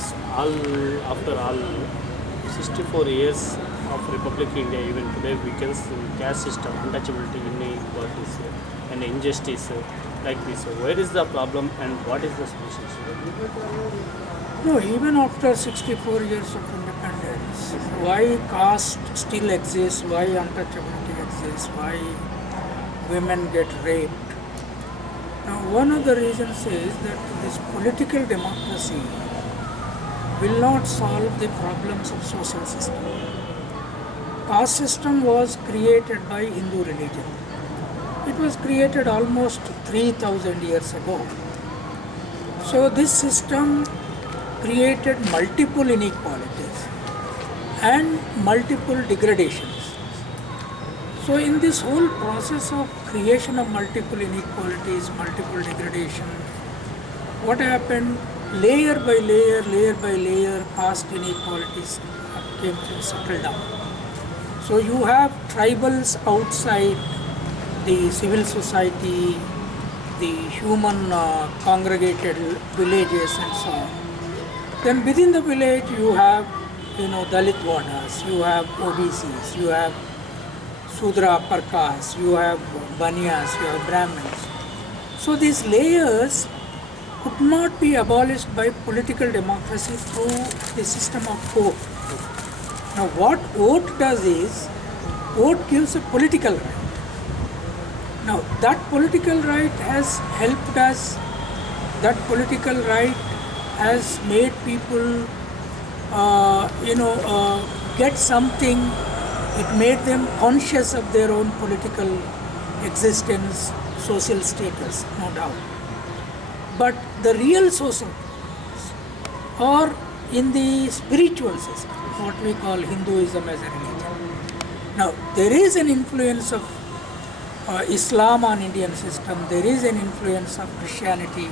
this all after all 64 years of Republic India, even today weakens caste system, untouchability, inequalities, and injustice like this. Where is the problem and what is the solution? No, even after 64 years of independence, why caste still exists, why untouchability exists, why women get raped. Now, one of the reasons is that this political democracy will not solve the problems of social system. Caste system was created by Hindu religion. It was created almost 3000 years ago. So this system created multiple inequalities and multiple degradations. So in this whole process of creation of multiple inequalities, multiple degradation, what happened? Layer by layer, caste inequalities came to settle down. So you have tribals outside the civil society, the human congregated villages and so on. Then within the village you have, Dalit Varnas, you have OBCs, you have Sudra upper caste, you have Banyas, you have Brahmins. So these layers could not be abolished by political democracy through the system of vote. Now what vote does is, vote gives a political right. Now that political right has helped us, that political right has made people, get something. It made them conscious of their own political existence, social status, no doubt. But the real social problems are in the spiritual system, what we call Hinduism as a religion. Now, there is an influence of Islam on Indian system, there is an influence of Christianity,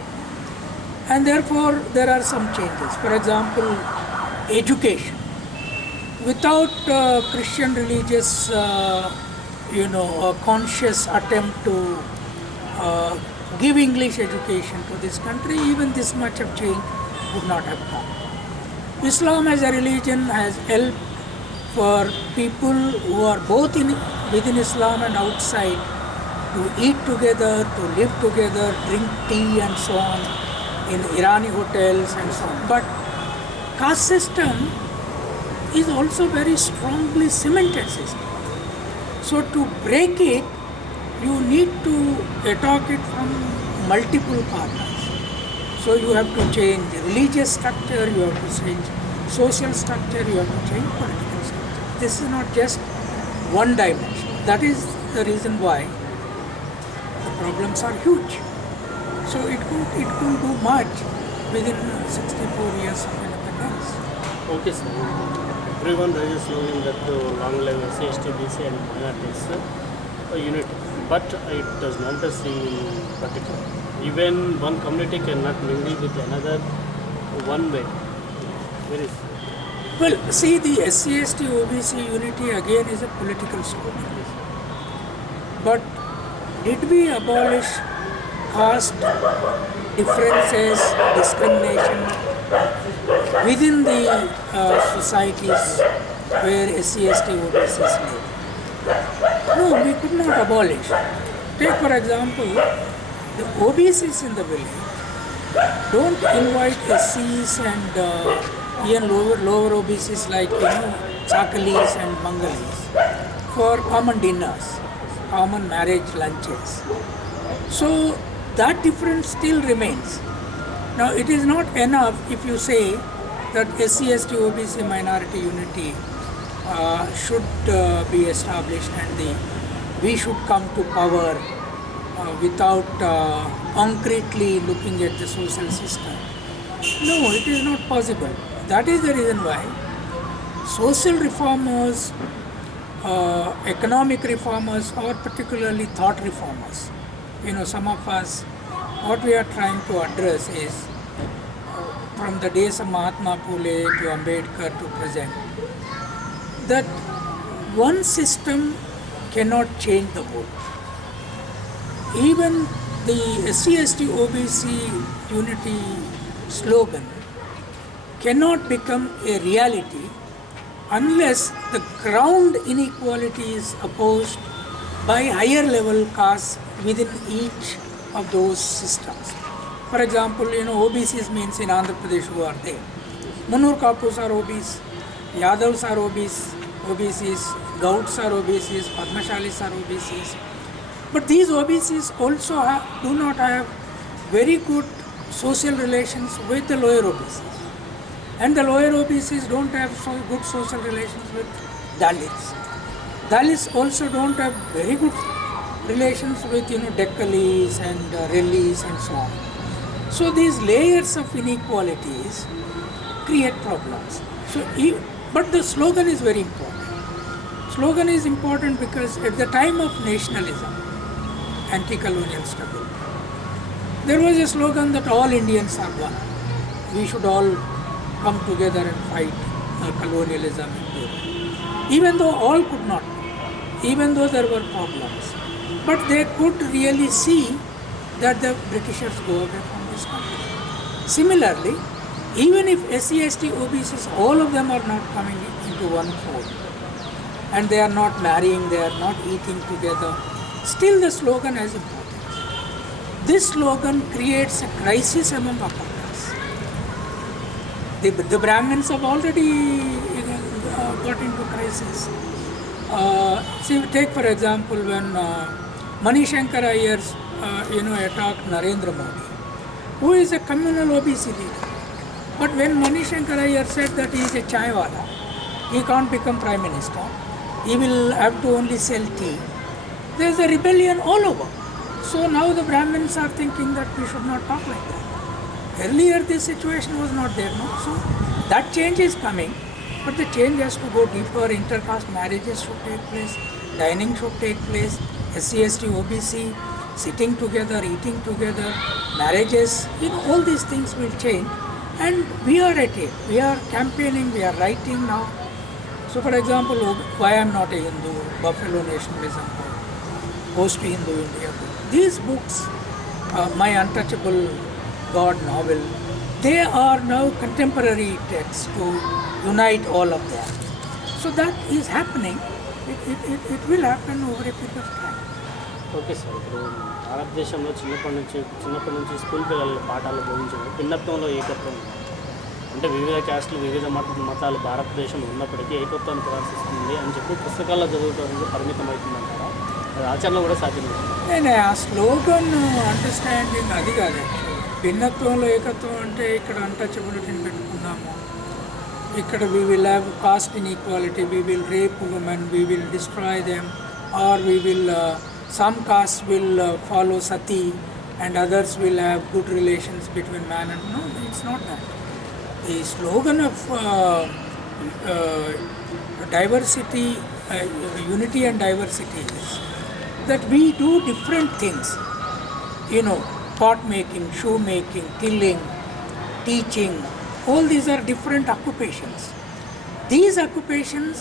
and therefore there are some changes. For example, education. Without Christian religious, conscious attempt to give English education to this country, even this much of change would not have come. Islam as a religion has helped for people who are both within Islam and outside to eat together, to live together, drink tea and so on in Irani hotels and so on. But caste system is also very strongly cemented system. So to break it, you need to attack it from multiple corners. So you have to change the religious structure, you have to change social structure, you have to change political structure. This is not just one dimension. That is the reason why the problems are huge. So it could do much within 64 years of independence. Okay, sir. Everyone raises knowing that long live SC, BC and minorities unity, but it does not see in particular. Even one community cannot mingle with another one way. Where is? Well, see, the SC, OBC unity again is a political slogan. But did we abolish caste differences, discrimination within the societies where SC, OBCs live? No, we could not abolish. Take for example, the OBCs in the village don't invite SCs and even lower OBCs like Chakalis and Mangalis for common dinners, common marriage lunches. So that difference still remains. Now it is not enough if you say that SC, OBC minority unity should be established and we should come to power without concretely looking at the social system. No, it is not possible. That is the reason why social reformers, economic reformers, or particularly thought reformers, some of us, what we are trying to address is from the days of Mahatma Phule to Ambedkar to present, that one system cannot change the whole. Even the SC, OBC unity slogan cannot become a reality unless the ground inequality is opposed by higher level castes within each of those systems. For example, OBCs means in Andhra Pradesh who are there. Munur Kapus are OBs, Yadavs are OBCs, Gauds are OBCs, Padmashalis are OBCs. But these OBCs also do not have very good social relations with the lower OBCs. And the lower OBCs don't have so good social relations with Dalits. Dalits also don't have very good relations with Dekkalis and Rellis and so on. So these layers of inequalities create problems. But the slogan is very important. Slogan is important because at the time of nationalism, anti-colonial struggle, there was a slogan that all Indians are one. We should all come together and fight colonialism. Even though all could not, even though there were problems, but they could really see that the Britishers go away from this country. Similarly, even if SC/ST OBCs, all of them are not coming into one fold, and they are not marrying, they are not eating together, still the slogan has importance. This slogan creates a crisis among upper class. The Brahmins have already got into crisis. See, take for example when Manishankar Iyer, attacked Narendra Modi, who is a communal OBC leader. But when Manishankar Iyer said that he is a chaiwala, he can't become prime minister, he will have to only sell tea, there is a rebellion all over. So now the Brahmins are thinking that we should not talk like that. Earlier this situation was not there, no? So that change is coming, but the change has to go deeper. Intercaste marriages should take place, dining should take place, SC/ST OBC sitting together, eating together, marriages, all these things will change. And we are at it. We are campaigning, we are writing now. So for example, Why I Am Not a Hindu, Buffalo Nationalism, Post Hindu India. These books, My Untouchable God novel, they are now contemporary texts to unite all of them. So that is happening. It will happen over a period of time. Okay sir, ఇప్పుడు భారతదేశంలో చిన్నప్పటి నుంచి school పిల్లల పాఠాలు బోధించడం భిన్నత్వంలో ఏకత్వం, అంటే వివిధ క్యాస్టులు వివిధ మతాలు భారతదేశంలో ఉన్నప్పటికీ ఏకత్వాన్ని ప్రదర్శిస్తుంది అని చెప్పి పుస్తకాల్లో చదువుకోవడానికి పరిమితం అవుతుందంటారా? అది ఆచరణలో కూడా సాధ్యమవుతుంది? నేను ఆ స్లోగన్ అండర్స్టాండింగ్ అది కాదు. భిన్నత్వంలో ఏకత్వం అంటే ఇక్కడ అన్టచబిలిటీని పెట్టుకుందాము, ఇక్కడ we will have caste inequality, we will rape women, we will destroy them, or we will some castes will follow sati and others will have good relations between man and no, it's not that. The slogan of diversity, unity and diversity is that we do different things, pot making, shoe making, tilling, teaching, all these are different occupations. These occupations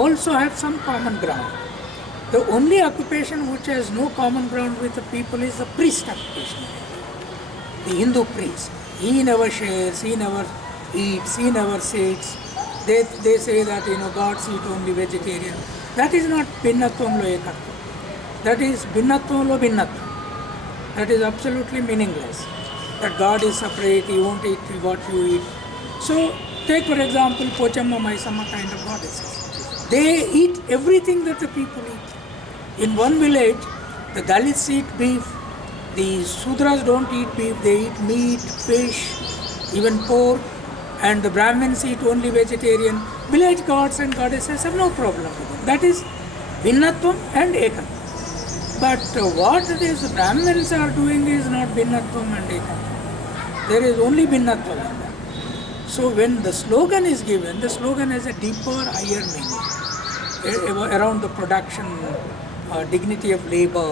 also have some common ground. The only occupation which has no common ground with the people is the priest occupation. The Hindu priest, he never shares, he never eats, he never sits. They say that gods eat only vegetarian. That is not Bhinnatvanlo Ekatvam. That is Bhinnatvanlo Bhinnatvam. That is absolutely meaningless. That God is separate, he won't eat what you eat. So take for example Pochamma Maisamma kind of goddesses. They eat everything that the people eat. In one village, the Dalits eat beef, the Sudras don't eat beef, they eat meat, fish, even pork, and the Brahmins eat only vegetarian. Village gods and goddesses have no problem with it. That is Bhinnatvam and Ekatvam. But what these Brahmins are doing is not Bhinnatvam and Ekatvam. There is only Bhinnatvam in that. So when the slogan is given, the slogan has a deeper, higher meaning around the production, dignity of labor.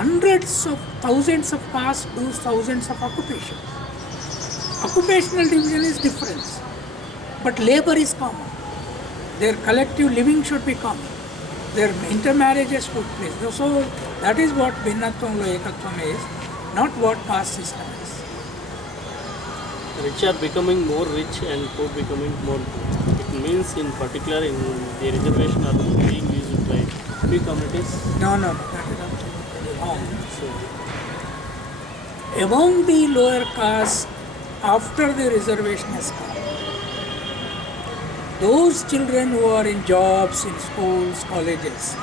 Hundreds of thousands of castes do thousands of occupations. Occupational division is different, but labor is common. Their collective living should be common. Their intermarriages took place. So that is what Bhinnatvanlo Ekatvam is, not what caste system is. Rich are becoming more rich and poor becoming more poor. It means in particular in the reservation are being used by few communities. No, that is absolutely wrong. So Among the lower caste, after the reservation has come, those children who are in jobs, in schools, colleges,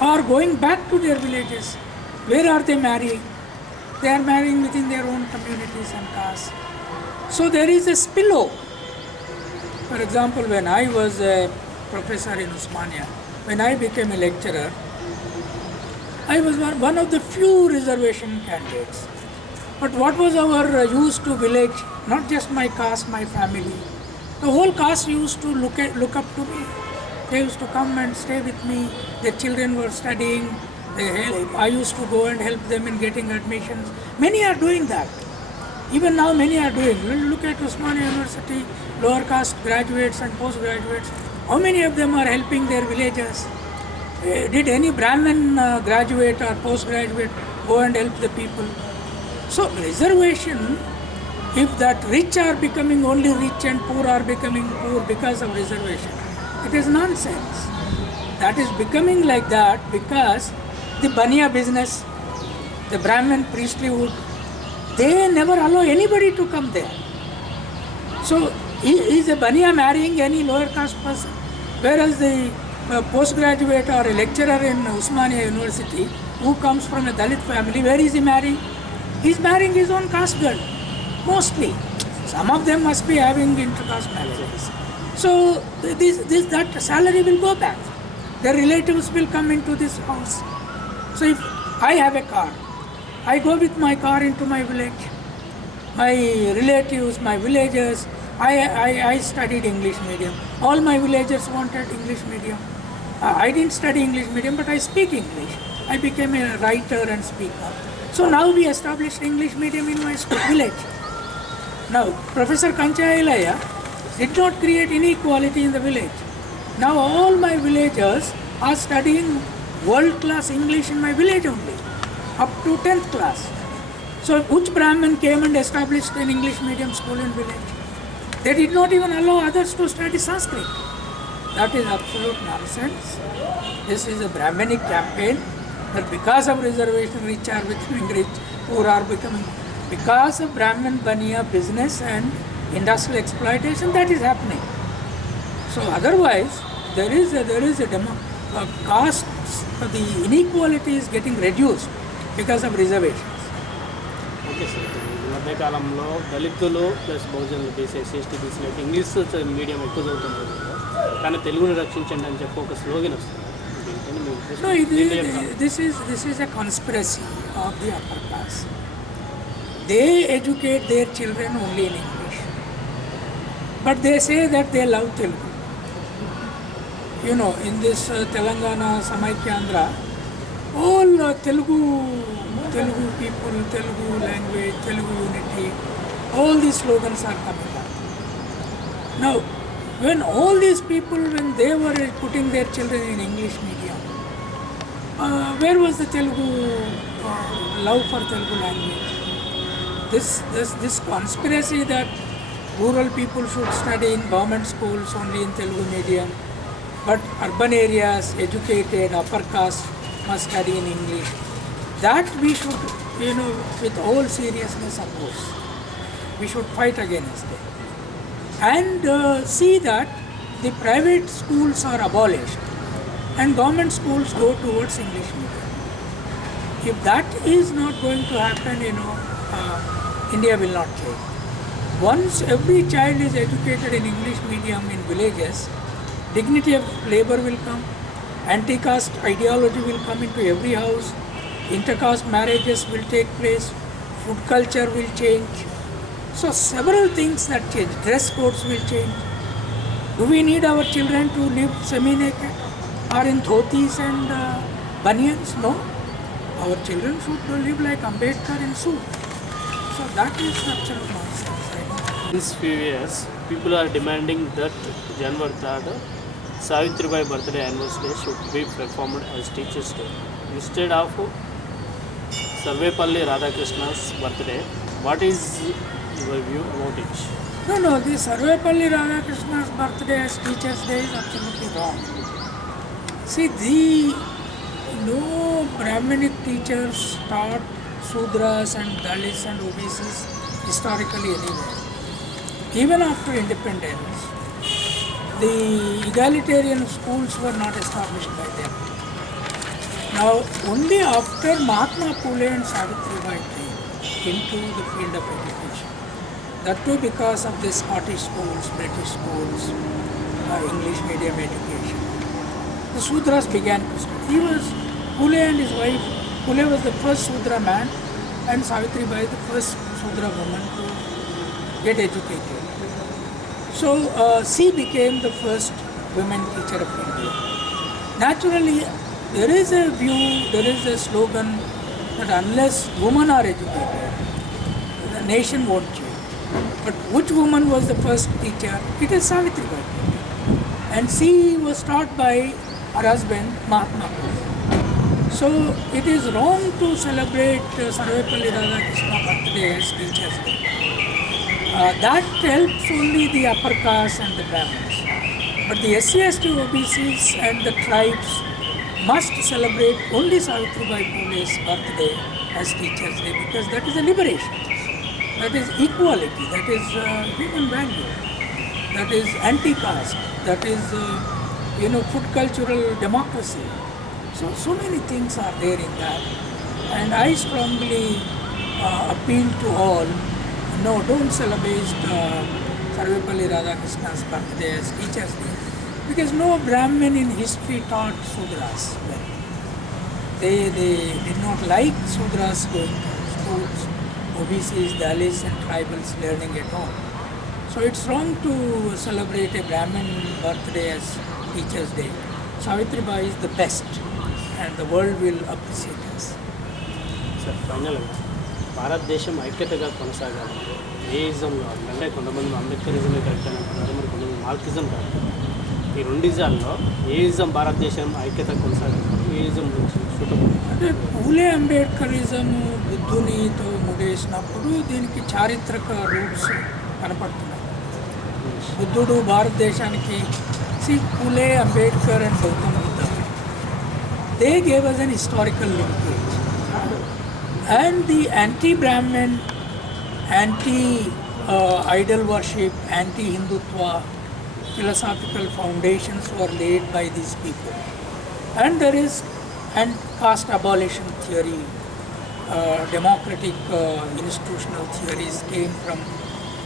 are going back to their villages. Where are they marrying? They are marrying within their own communities and castes. So there is a spillover. For example, when I was a professor in Usmania, when I became a lecturer, I was one of the few reservation candidates. But what was our use to village? Not just my caste, my family. The whole caste used to look up to me. They used to come and stay with me. Their children were studying. I used to go and help them in getting admissions. Many are doing that. Even now many are doing. Look at Usmania University, lower caste graduates and postgraduates. How many of them are helping their villagers? Did any Brahmin graduate or postgraduate go and help the people? So reservation, if that rich are becoming only rich and poor are becoming poor because of reservation, it is nonsense. That is becoming like that because the Baniya business, the Brahmin priestlyhood, they never allow anybody to come there. So is a Baniya marrying any lower caste person? Whereas the postgraduate or a lecturer in Usmania University who comes from a Dalit family, where is he marrying? He is marrying his own caste girl, mostly. Some of them must be having inter-caste marriages. So that salary will go back. Their relatives will come into this house. So if I have a car, I go with my car into my village. My relatives, my villagers, I studied English medium. All my villagers wanted English medium. I didn't study English medium, but I speak English. I became a writer and speaker. So now we established English medium in my village. Now, Professor Kanchailaya did not create inequality in the village. Now all my villagers are studying world-class English in my village only, up to 10th class. So which Brahmin came and established an English medium school in village? They did not even allow others to study Sanskrit. That is absolute nonsense. This is a Brahminic campaign that because of reservation, rich are becoming rich, poor are becoming. Because of Brahmin Baniya business and industrial exploitation, that is happening. So otherwise, there is a caste, the inequality is getting reduced because of reservations. Okay sir, ఈ మధ్యకాలంలో దళితులు plus బహుజనులు BCs ST బీసీలు English medium ఎక్కువ చదువుతున్నారు కదా, కానీ తెలుగుని రక్షించండి అని చెప్పి ఒక స్లోగన్ వస్తుంది. దీనిపైన మీ ఉద్దేశం? No, this is a conspiracy of the upper class. They educate their children only in English, but they say that they love Telugu. You know, in this Telangana, Samaikandra, all Telugu people, Telugu language, Telugu unity, all these slogans are coming up. Now, when all these people, when they were putting their children in English medium, where was the Telugu love for Telugu language? This conspiracy that rural people should study in government schools only in Telugu medium, but urban areas, educated, upper caste must study in English. That we should, with all seriousness oppose. We should fight against it. And see that the private schools are abolished and government schools go towards English medium. If that is not going to happen, India will not change. Once every child is educated in English medium in villages, dignity of labor will come, anti-caste ideology will come into every house, intercaste marriages will take place, food culture will change. So several things that change, dress codes will change. Do we need our children to live semi-naked or in dhotis and banyans? No. Our children should live like Ambedkar in suit. So that is absolute nonsense. Since few years, people are demanding that January 3rd, Savitribai birthday anniversary should be performed as Teachers' Day. Instead of Sarvepalli Radhakrishna's birthday, What is your view about it? No, the Sarvepalli Radhakrishna's birthday as Teachers' Day is absolutely wrong. See, no Brahminic teachers taught Sudras and Dalits and OBCs historically anywhere. Even after independence, the egalitarian schools were not established by them. Now, only after Mahatma Phule and Savitribai came into the field of education, that too because of the Scottish schools, British schools, English medium education, the Sudras began to study. Phule and his wife, Phule was the first Sudra man and Savitribai the first Sudra woman to get educated. So she became the first women teacher of India. Naturally, there is a view, there is a slogan that unless women are educated, the nation won't change. But which woman was the first teacher? It is Savitribai. And she was taught by her husband, Mahatma Phule. So it is wrong to celebrate Sarvepalli Radhakrishna birthday as Teachers' Day. That helps only the upper caste and the Brahmins. But the SC/ST, OBCs and the tribes must celebrate only Savitribai Phule's birthday as Teachers' Day because that is a liberation. That is equality, that is human value, that is anti-caste, that is food cultural democracy. So many things are there in that. And I strongly appeal to all, no, don't celebrate Sarvepalli Radhakrishna's birthday as Teachers' Day because no Brahmin in history taught Sudras well. They did not like Sudras going to schools, OBCs, Dalits and tribals learning at all. So it's wrong to celebrate a Brahmin birthday as Teachers' Day. Savitribai is the best and the world will appreciate us. Sir ఫైనల్గా భారతదేశం ఐక్యతగా కొనసాగాలంటే ఏయిజం కావాలి అంటే కొంతమంది అంబేద్కరిజమే correct అని అంటున్నారు, మరి కొంతమంది మార్క్సిజం కాదు. ఈ రెండిజాల్లో ఏయిజం భారతదేశం ఐక్యత కొనసాగాలి, ఏయిజం నుంచి సూటబుల్. అంటే పూలే అంబేద్కరిజం బుద్ధునితో ముడేసినప్పుడు దీనికి చారిత్రక రూట్స్ కనపడుతున్నాయి. బుద్ధుడు భారతదేశానికి Phule Ambedkar and Gautam Buddha, they gave us an historical linkage. And the anti-Brahmin, anti-idol worship, anti-Hindutva philosophical foundations were laid by these people. And there is caste abolition theory, democratic institutional theories came from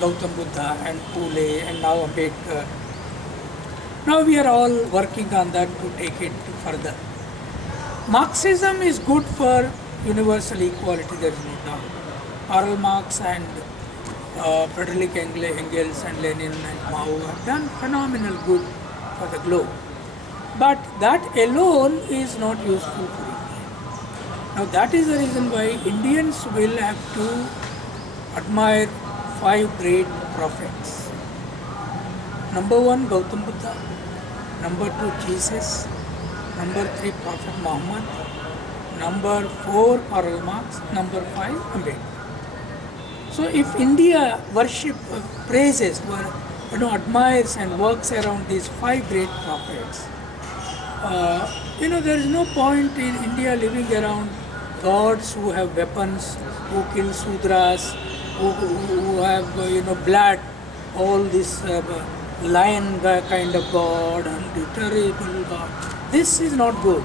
Gautam Buddha and Phule and now Ambedkar. Now we are all working on that to take it further. Marxism is good for universal equality, there is no doubt. Karl Marx and Friedrich Engels and Lenin and Mao have done phenomenal good for the globe. But that alone is not useful for India. Now that is the reason why Indians will have to admire 5 great prophets. Number 1, Gautam Buddha. Number 2, Jesus. Number 3, Prophet Muhammad. Number 4, Karl Marx. Number 5, Ambedkar. So if India praises, admires and works around these 5 great prophets, there is no point in India living around gods who have weapons, who kill Sudras, who have blood, all this lion kind of god and the terrible god. This is not good.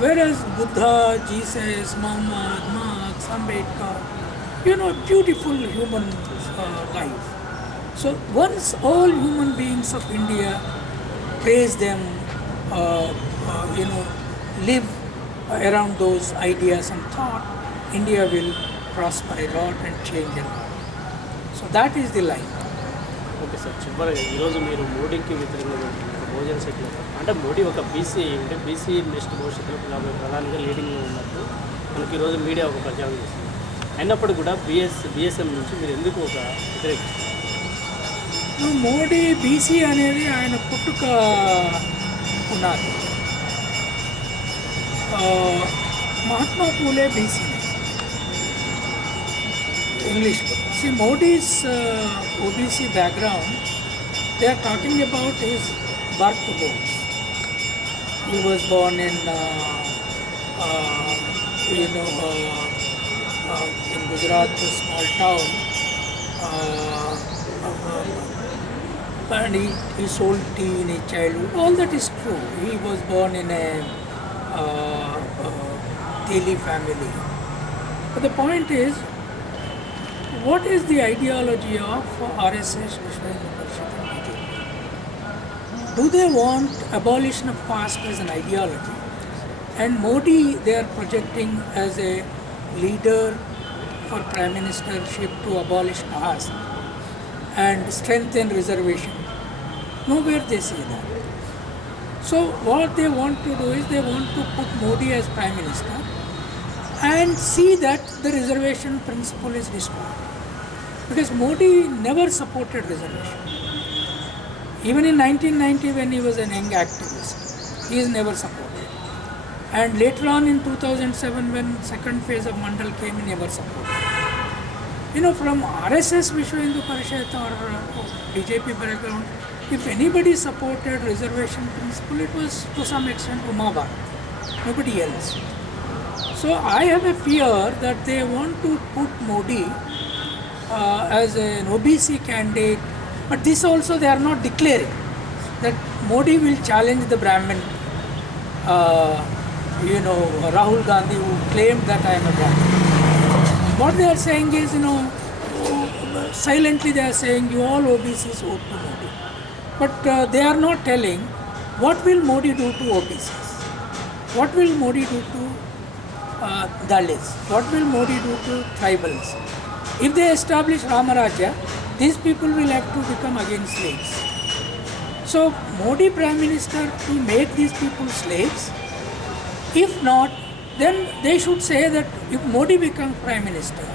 Whereas Buddha, Jesus, Muhammad, Marx, Ambedkar, beautiful human life. So once all human beings of India praise them, live around those ideas and thought, India will prosper a lot and change a lot. So that is the line. Okay sir, చివరిగా ఈరోజు మీరు మోడీకి వ్యతిరేకంగా భోజన సెట్లో అంటే మోడీ ఒక BC అంటే బీసీ నెక్స్ట్ భవిష్యత్తులో ప్రధానంగా లీడింగ్లో ఉన్నట్టు మనకి ఈరోజు మీడియా ఒక ప్రచారం చేస్తుంది. అయినప్పుడు కూడా బిఎస్ఎం నుంచి మీరు ఎందుకు ఒక వ్యతిరేకిస్తారు? మోడీ బీసీ అనేది ఆయన పుట్టుక పునాది. మహాత్మా పూలే BC. English. See, Modi's OBC background, they are talking about his birthplace. He was born in, in Gujarat, a small town, and he sold tea in his childhood. All that is true. He was born in a Teli family. But the point is, what is the ideology of RSS, Vishwa Hindu Parishad and BJP? Do they want abolition of caste as an ideology? And Modi they are projecting as a leader for prime ministership to abolish caste and strengthen reservation. Nowhere they say that. So what they want to do is they want to put Modi as prime minister and see that the reservation principle is destroyed. Because Modi never supported reservation. Even in 1990 when he was an young activist, he is never supported. And later on in 2007 when second phase of Mandal came, he never supported. From RSS, Vishwa Hindu Parishad or BJP background, if anybody supported reservation principle, it was to some extent Uma Bharat, nobody else. So I have a fear that they want to put Modi as an OBC candidate, but this also they are not declaring that Modi will challenge the Brahmin, Rahul Gandhi who claimed that I am a Brahmin. What they are saying is, silently they are saying you all OBCs vote to Modi. But they are not telling what will Modi do to OBCs, what will Modi do to Dalits, what will Modi do to tribals. If they establish Ramarajya, these people will have to become again slaves. So Modi Prime Minister to make these people slaves? If not, then they should say that if Modi becomes Prime Minister,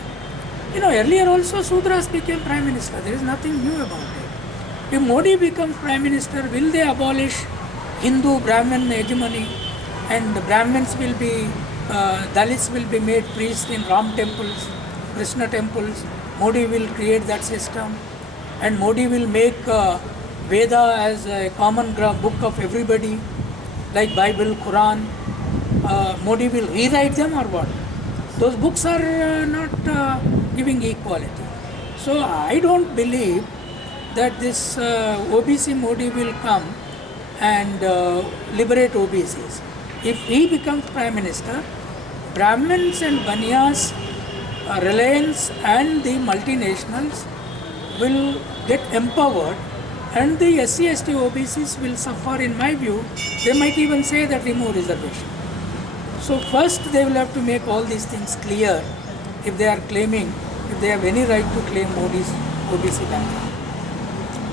earlier also Sudras became Prime Minister, there is nothing new about it. If Modi becomes Prime Minister, will they abolish Hindu Brahmin hegemony and the Brahmins will be, Dalits will be made priests in Ram temples, Krishna temples? Modi will create that system and Modi will make Veda as a common book of everybody, like Bible, Quran. Modi will rewrite them or what? Those books are not giving equality. So I don't believe that this OBC Modi will come and liberate OBCs. If he becomes Prime Minister, Brahmins and Banyas, Reliance and the multinationals will get empowered and the SC, ST, OBCs will suffer in my view. They might even say that remove reservation. So first they will have to make all these things clear if they are claiming, if they have any right to claim Modi's OBC background.